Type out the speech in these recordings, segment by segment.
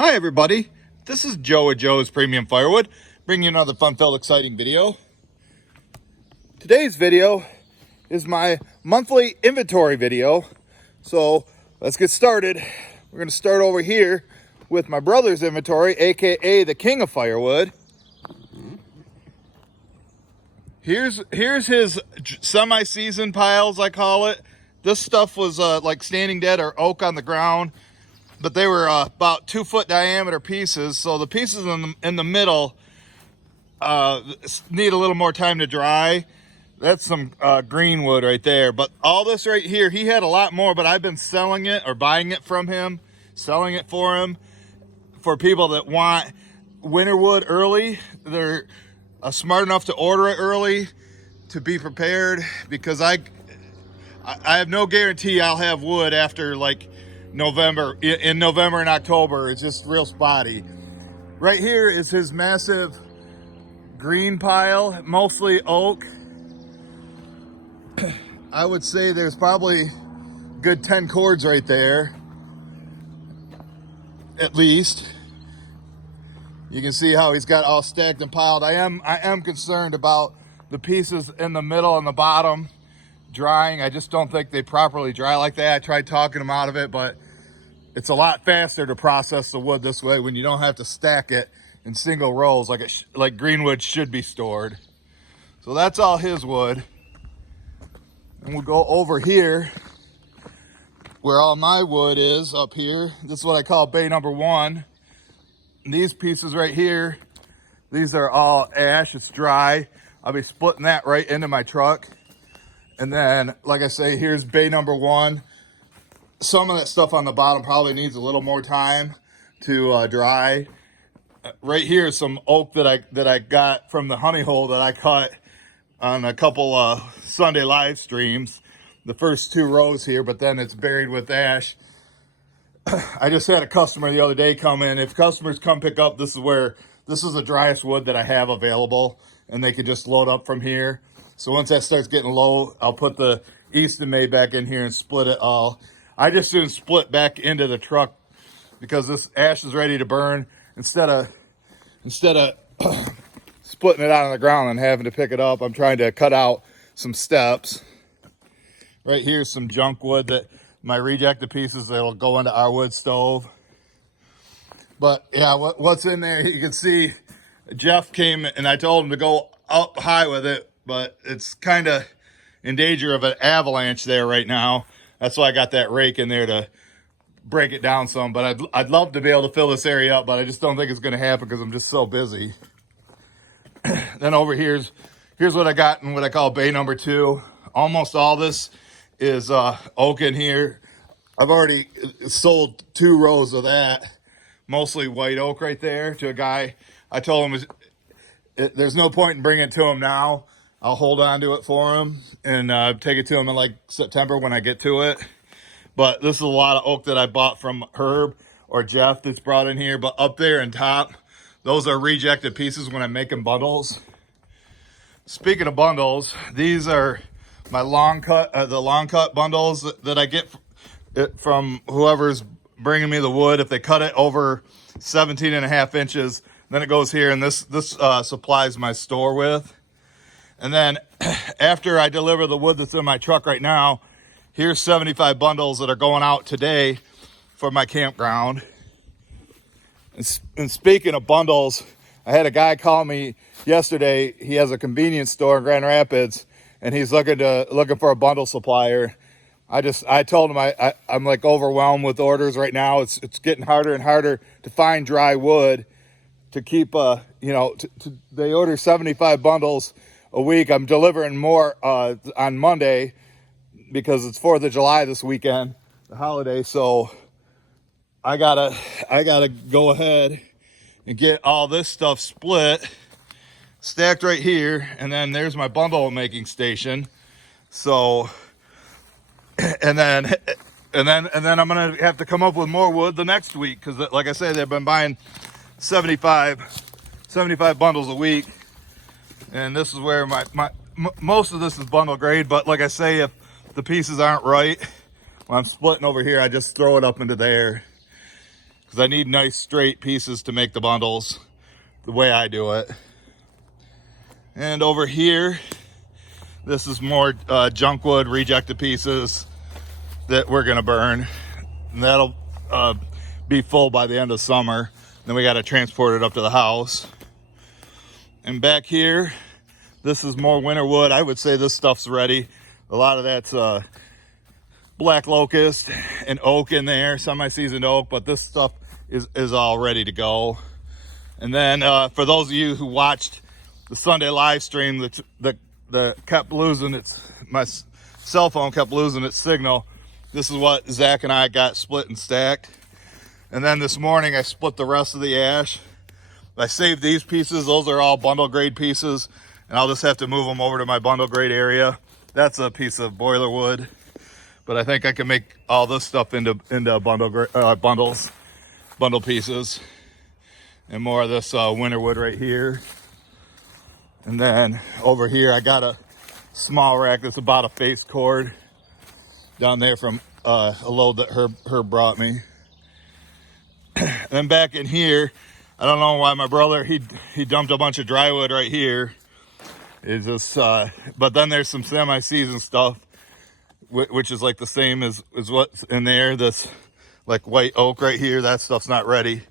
Hi everybody, this is Joe at Joe's Premium Firewood, bringing you another fun-filled, exciting video. Today's video is my monthly inventory video, so let's get started. We're going to start over here with my brother's inventory, aka the King of Firewood. Here's his semi-season piles, I call it. This stuff was like standing dead or oak on the ground, but they were about 2 foot diameter pieces. So the pieces in the middle need a little more time to dry. That's some green wood right there. But all this right here, he had a lot more, but I've been selling it or buying it from him, selling it for him for people that want winter wood early. They're smart enough to order it early to be prepared, because I have no guarantee I'll have wood after like November. In November and October, it's just real spotty. Right here is his massive green pile, mostly oak. I would say there's probably good 10 cords right there, at least. You can see how he's got all stacked and piled. I am concerned about the pieces in the middle and the bottom drying. I just don't think they properly dry like that. I tried talking them out of it, but it's a lot faster to process the wood this way when you don't have to stack it in single rows like green wood should be stored. So that's all his wood. And we'll go over here where all my wood is, up here. This is what I call bay number 1. And these pieces right here, these are all ash. It's dry. I'll be splitting that right into my truck. And then, like I say, here's bay number 1. Some of that stuff on the bottom probably needs a little more time to dry. Right here is some oak that I got from the honey hole that I cut on a couple Sunday live streams. The first 2 rows here, but then it's buried with ash. I just had a customer the other day come in. If customers come pick up, this is the driest wood that I have available, and they can just load up from here. So once that starts getting low, I'll put the Easton May back in here and split it all. I just soon split back into the truck because this ash is ready to burn. Instead of splitting it out on the ground and having to pick it up, I'm trying to cut out some steps. Right here's some junk wood, that my rejected pieces that'll go into our wood stove. But yeah, what's in there, you can see Jeff came and I told him to go up high with it, but it's kind of in danger of an avalanche there right now. That's why I got that rake in there to break it down some. But I'd love to be able to fill this area up, but I just don't think it's going to happen because I'm just so busy. Then over here's what I got in what I call bay number 2. Almost all this is oak in here. I've already sold 2 rows of that, mostly white oak right there, to a guy. I told him there's no point in bringing it to him now. I'll hold on to it for him and take it to him in like September when I get to it. But this is a lot of oak that I bought from Herb or Jeff that's brought in here. But up there and top, those are rejected pieces when I'm making bundles. Speaking of bundles, these are my the long cut bundles that I get from whoever's bringing me the wood. If they cut it over 17.5 inches, then it goes here, and this supplies my store with. And then after I deliver the wood that's in my truck right now, here's 75 bundles that are going out today for my campground. And speaking of bundles, I had a guy call me yesterday. He has a convenience store in Grand Rapids, and he's looking for a bundle supplier. I told him I'm like overwhelmed with orders right now. It's getting harder and harder to find dry wood to keep they order 75 bundles a week. I'm delivering more on Monday because it's 4th of July this weekend, the holiday. So I gotta go ahead and get all this stuff split, stacked right here, and then there's my bundle making station. So, and then I'm gonna have to come up with more wood the next week, because like I said, they've been buying 75 bundles a week, and this is where most of this is bundle grade. But like I say, if the pieces aren't right when I'm splitting over here, I just throw it up into there. because I need nice straight pieces to make the bundles the way I do it. And over here, this is more junk wood, rejected pieces that we're gonna burn. And that'll be full by the end of summer. Then we gotta transport it up to the house. And back here, this is more winter wood. I would say this stuff's ready. A lot of that's black locust and oak in there, semi-seasoned oak, but this stuff is all ready to go. And then for those of you who watched the Sunday live stream that kept losing my cell phone kept losing its signal. This is what Zach and I got split and stacked. And then this morning I split the rest of the ash. I saved these pieces. Those are all bundle grade pieces, and I'll just have to move them over to my bundle grade area. That's a piece of boiler wood, but I think I can make all this stuff into bundle pieces. And more of this winter wood right here. And then over here, I got a small rack that's about a face cord down there from a load that Herb brought me. And then back in here, I don't know why my brother, he dumped a bunch of dry wood right here. It's just, but then there's some semi-seasoned stuff, which is like the same as what's in there. This like white oak right here, that stuff's not ready.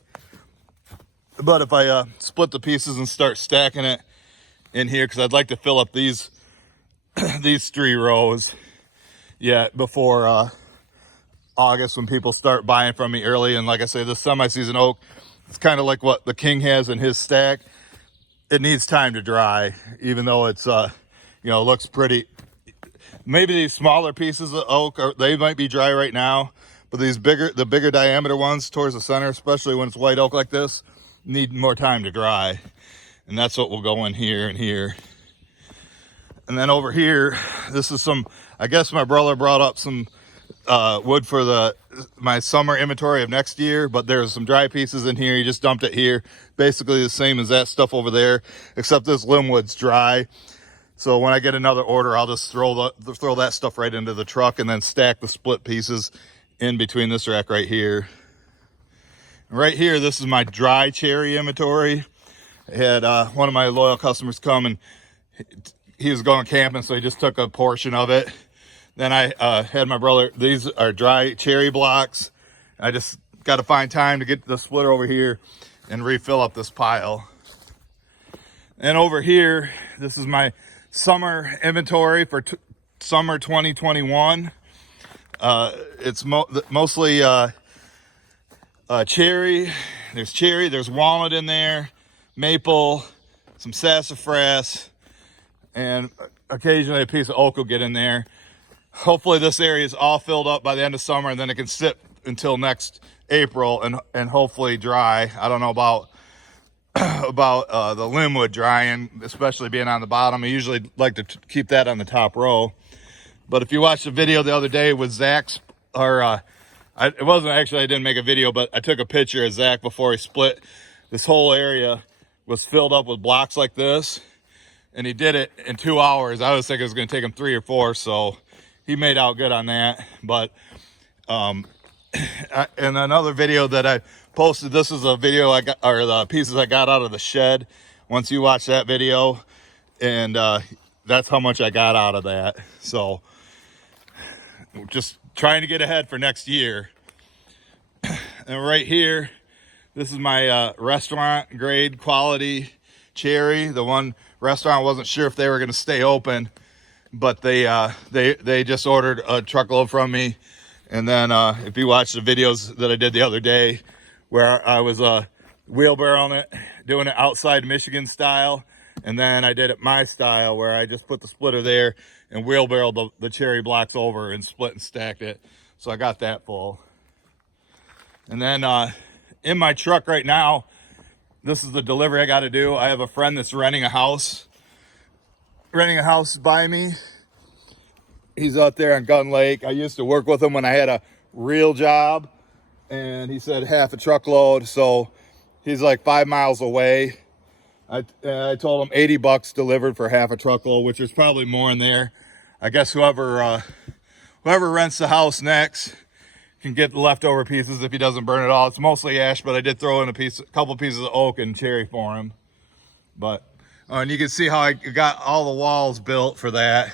But if I split the pieces and start stacking it in here, because I'd like to fill up these these 3 rows before August, when people start buying from me early. And like I say, the semi-season oak, it's kind of like what the King has in his stack. It needs time to dry, even though it's looks pretty. Maybe these smaller pieces of oak they might be dry right now, but the bigger diameter ones towards the center, especially when it's white oak like this, need more time to dry. And that's what will go in here and here. And then over here, this is some, I guess my brother brought up some wood for my summer inventory of next year, but there's some dry pieces in here. He just dumped it here. Basically the same as that stuff over there, except this limb wood's dry. So when I get another order, I'll just throw that stuff right into the truck and then stack the split pieces in between this rack right here. Right here, this is my dry cherry inventory. I had one of my loyal customers come, and he was going camping, so he just took a portion of it. Then I had my brother, these are dry cherry blocks. I just got to find time to get the splitter over here and refill up this pile. And over here, this is my summer inventory for summer 2021. It's mostly cherry. There's walnut in there, maple, some sassafras, and occasionally a piece of oak will get in there. Hopefully this area is all filled up by the end of summer, and then it can sit until next April and hopefully dry. I don't know about the limb wood drying, especially being on the bottom. I usually like to keep that on the top row. But if you watched the video the other day with Zach's, it wasn't actually, I didn't make a video, but I took a picture of Zach before he split. This whole area was filled up with blocks like this, and he did it in 2 hours. I was thinking it was going to take him 3 or 4, so he made out good on that. But in another video that I posted, this is a video I got, or the pieces I got out of the shed. Once you watch that video, and that's how much I got out of that. So just trying to get ahead for next year. And right here, this is my restaurant grade quality cherry. The one restaurant wasn't sure if they were going to stay open, but they just ordered a truckload from me. And then if you watch the videos that I did the other day, where I was wheelbarrowing it, doing it outside Michigan style, and then I did it my style, where I just put the splitter there and wheelbarrowed the cherry blocks over and split and stacked it. So I got that full. And then in my truck right now, this is the delivery I got to do. I have a friend that's renting a house by me. He's out there on Gun Lake. I used to work with him when I had a real job, and he said half a truckload. So he's like 5 miles away. I told him $80 delivered for half a truckload, which is probably more in there. I guess whoever rents the house next can get the leftover pieces if he doesn't burn it all. It's mostly ash, but I did throw in a couple pieces of oak and cherry for him. But and you can see how I got all the walls built for that.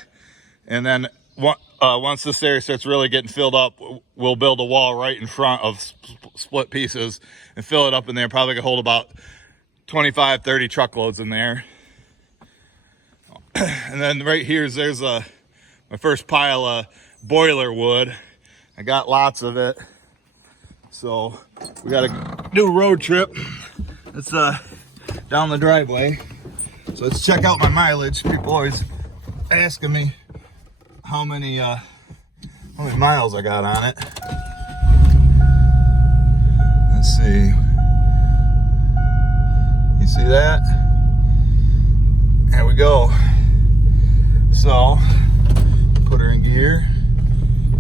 And then once this area starts really getting filled up, we'll build a wall right in front of split pieces and fill it up in there. Probably could hold about 25, 30 truckloads in there. And then right here, there's my first pile of boiler wood. I got lots of it. So we got a new road trip. It's down the driveway. So let's check out my mileage. People always asking me how many miles I got on it. Let's see. You see that? There we go. So put her in gear,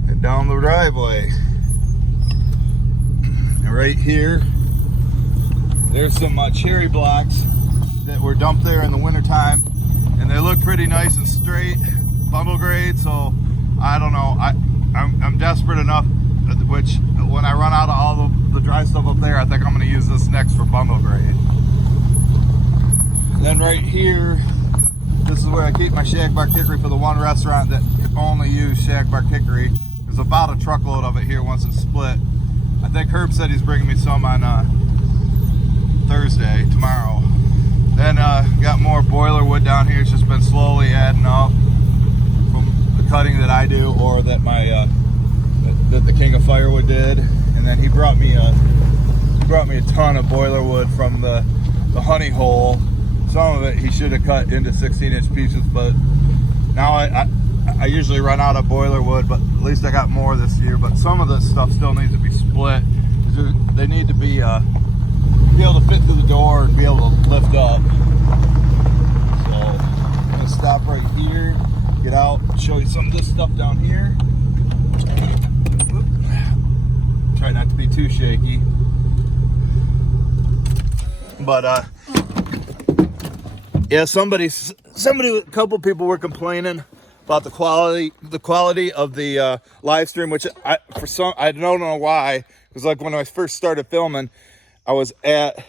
head down the driveway. And right here, there's some cherry blocks that were dumped there in the wintertime, and they look pretty nice and straight, bundle grade. So I don't know, I'm desperate enough, which when I run out of all the dry stuff up there, I think I'm going to use this next for bundle grade. And then right here, this is where I keep my shagbark hickory for the one restaurant that only use shagbark hickory. There's about a truckload of it here once it's split. I think Herb said he's bringing me some on Thursday, tomorrow. Then got more boiler wood down here. It's just been slowly adding up from the cutting that I do, or that my that the King of Firewood did. And then he brought me a ton of boiler wood from the honey hole. Some of it he should have cut into 16-inch pieces, but now I usually run out of boiler wood, but at least I got more this year. But some of this stuff still needs to be split. They need to be able to fit through the door and be able to lift up. So I'm gonna stop right here, get out, and show you some of this stuff down here. Try not to be too shaky. But yeah, a couple people were complaining about the quality of the live stream, which I don't know why, because like when I first started filming, I was at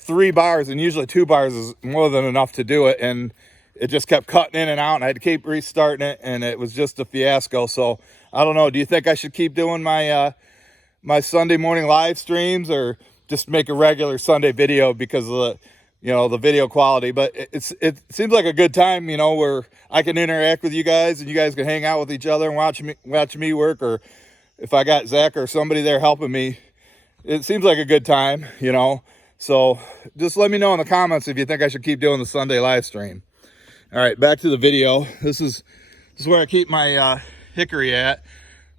3 bars, and usually 2 bars is more than enough to do it, and it just kept cutting in and out, and I had to keep restarting it, and it was just a fiasco. So I don't know. Do you think I should keep doing my my Sunday morning live streams, or just make a regular Sunday video because of the video quality? But it seems like a good time, where I can interact with you guys, and you guys can hang out with each other and watch me work, or if I got Zach or somebody there helping me, it seems like a good time, So just let me know in the comments if you think I should keep doing the Sunday live stream. All right, back to the video. This is where I keep my hickory at.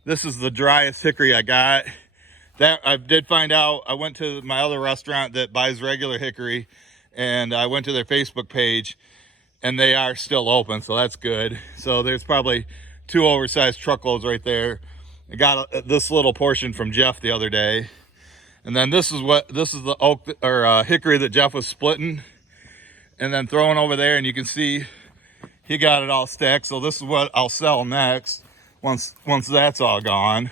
This is the driest hickory I got. That I did find out. I went to my other restaurant that buys regular hickory, and I went to their Facebook page, and they are still open, so that's good. So there's probably 2 oversized truckloads right there. I got this little portion from Jeff the other day. And then this is the oak or hickory that Jeff was splitting and then throwing over there, and you can see he got it all stacked. So this is what I'll sell next once that's all gone.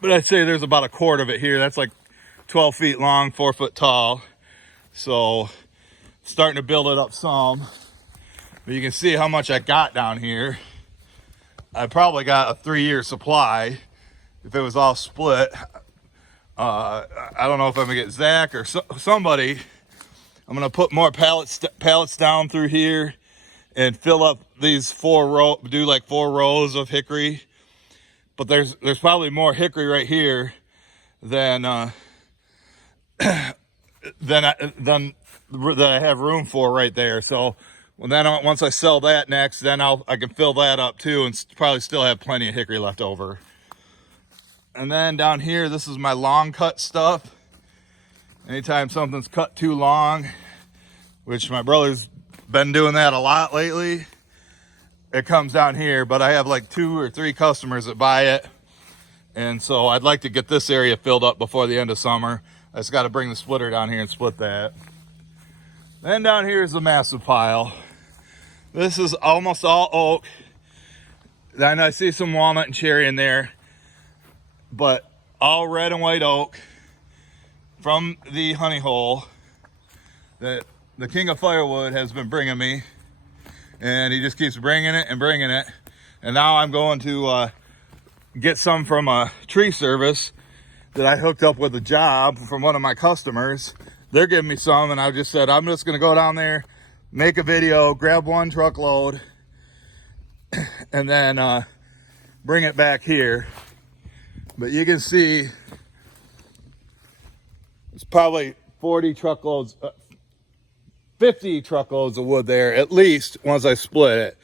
But I'd say there's about a quart of it here. That's like 12 feet long, 4 foot tall. So starting to build it up some. But you can see how much I got down here. I probably got a 3-year supply if it was all split. I don't know if I'm gonna get Zach or somebody. I'm gonna put more pallets down through here and fill up these 4 do like 4 rows of hickory. But there's probably more hickory right here than that I have room for right there. So once I sell that next, then I can fill that up too, and probably still have plenty of hickory left over. And then down here, this is my long cut stuff. Anytime something's cut too long, which my brother's been doing that a lot lately, it comes down here. But I have like 2 or 3 customers that buy it, and so I'd like to get this area filled up before the end of summer. I just got to bring the splitter down here and split that. Then down here is a massive pile. This is almost all oak. Then I see some walnut and cherry in there. but all red and white oak from the honey hole that the King of Firewood has been bringing me, and he just keeps bringing it and bringing it. And now I'm going to get some from a tree service that I hooked up with a job from one of my customers. They're giving me some, and I just said I'm just gonna go down there, make a video, grab 1 truckload, and then bring it back here. But you can see it's probably 40 truckloads, 50 truckloads of wood there, at least, once I split it.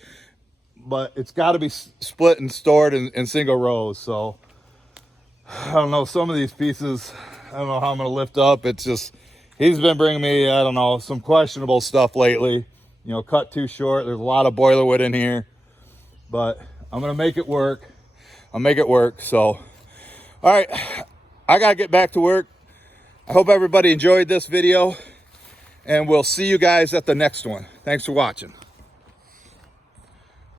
But it's got to be split and stored in single rows. So I don't know, some of these pieces, I don't know how I'm going to lift up. It's just, he's been bringing me, I don't know, some questionable stuff lately. You know, cut too short. There's a lot of boiler wood in here. But I'm going to make it work. I'll make it work. So, all right, I got to get back to work. I hope everybody enjoyed this video, and we'll see you guys at the next one. Thanks for watching.